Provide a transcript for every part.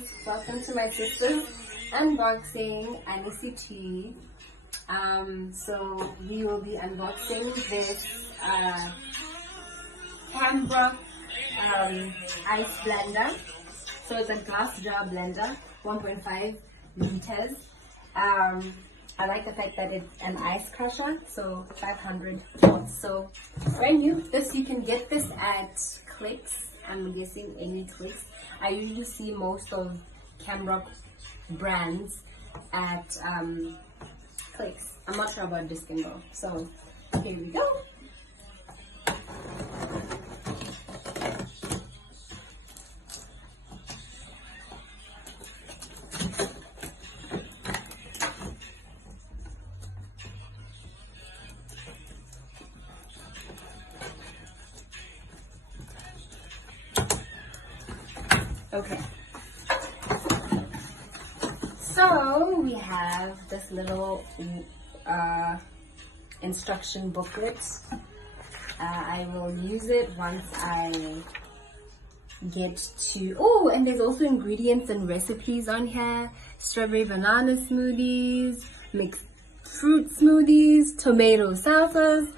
guys, welcome to my sister's unboxing Anesi tea. So we will be unboxing this Kambrook ice blender. So it's a glass jar blender, 1.5 liters. I like the fact that it's an ice crusher, so 500 watts. So brand new. This you can get this at Clicks. I'm guessing any Clicks. I usually see most of Kambrook brands at Clicks. I'm not sure about Diskin though. So here we go. Okay, so we have this little instruction booklet. I will use it once I get to, oh, and there's also ingredients and recipes on here. Strawberry banana smoothies, mixed fruit smoothies, tomato salsas,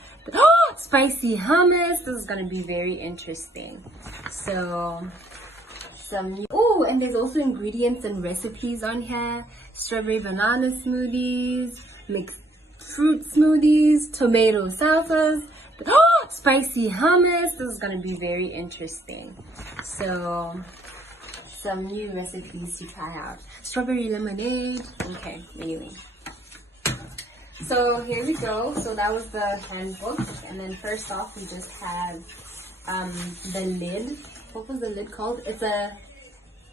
spicy hummus. This is going to be very interesting. So oh, and there's also ingredients and recipes on here. Strawberry banana smoothies, mixed fruit smoothies, tomato salsas, spicy hummus. This is going to be very interesting. So some new recipes to try out. Strawberry lemonade. Okay, anyway. So here we go. So that was the handbook. And then first off, we just have the lid. What was the lid called? It's a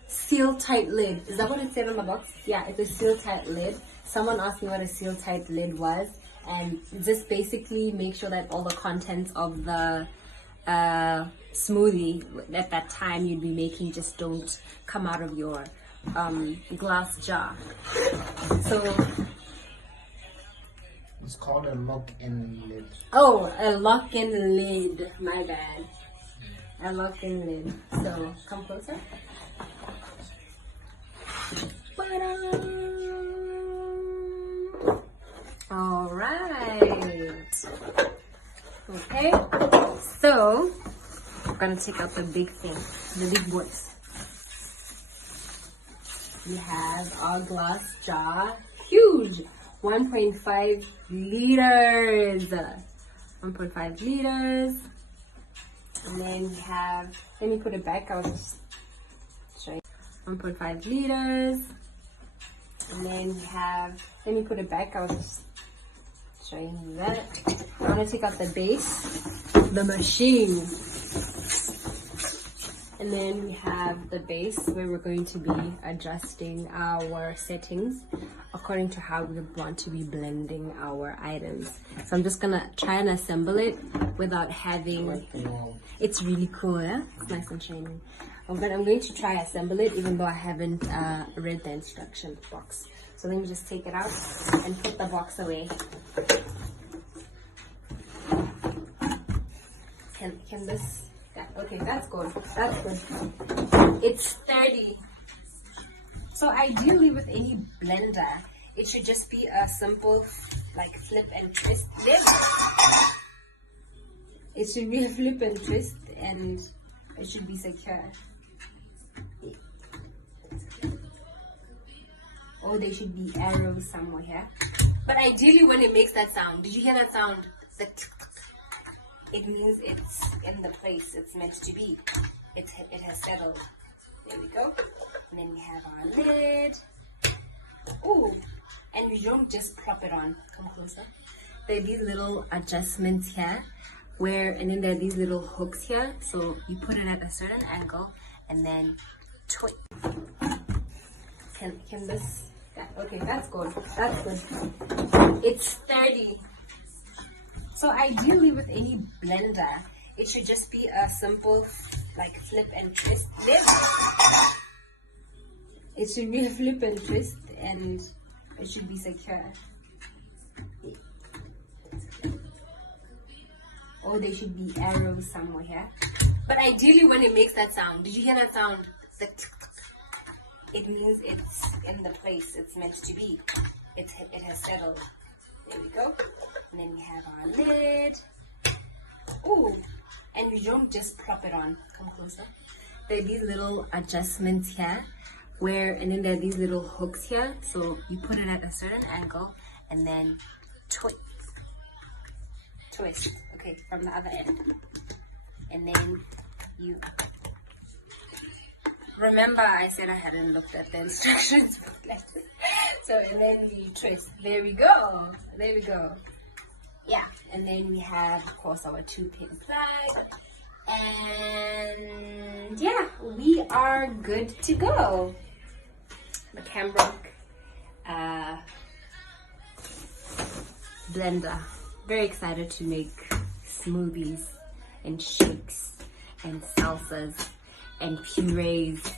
seal tight lid. Is that what it said on the box? Yeah, it's a seal tight lid. Someone asked me what a seal tight lid was, and just basically make sure that all the contents of the smoothie at that time you'd be making just don't come out of your glass jar. So it's called a lock-in lid. Oh, a lock-in lid. My bad. A lock-in lid. So come closer. All right. Okay. So I'm gonna take out the big thing, the big boys. We have our glass jar, huge, 1.5 liters. 1.5 liters. And then we have, let me put it back, I'll just show you. 1.5 liters. And then we have, let me put it back, I'll just show you that. I want to take out the base, the machine. And then we have the base where we're going to be adjusting our settings according to how we want to be blending our items. So I'm just gonna try and assemble it without having, it's really cool, yeah? It's nice and shiny. But I'm going to try assemble it even though I haven't read the instruction box. So let me just take it out and put the box away. Can this, okay, that's good. That's good. It's sturdy. So ideally with any blender, it should just be a simple like flip and twist lid. It should be a flip and twist and it should be secure. Or there should be arrows somewhere here. But ideally when it makes that sound, did you hear that sound? It means it's in the place it's meant to be. It has settled. There we go. And then we have our lid. Ooh, and we don't just prop it on. Come closer. There are these little adjustments here, and then there are these little hooks here. So you put it at a certain angle, and then twist. Can this? Okay, that's good. That's good. It's sturdy. So ideally with any blender, it should just be a simple like flip and twist lid. It should be a flip and twist and it should be secure. Or there should be arrows somewhere here. But ideally when it makes that sound, did you hear that sound? it means it's in the place it's meant to be. It has settled. There we go. And then we have our lid. Ooh, and you don't just plop it on. Come closer. There are these little adjustments here, and then there are these little hooks here. So you put it at a certain angle, and then twist. Okay, from the other end, and then you. Remember, I said I hadn't looked at the instructions booklet. So, and then you twist. There we go. There we go. Yeah, and then we have, of course, our 2-pin plug. And yeah, we are good to go. The Kambrook blender. Very excited to make smoothies and shakes and salsas and purees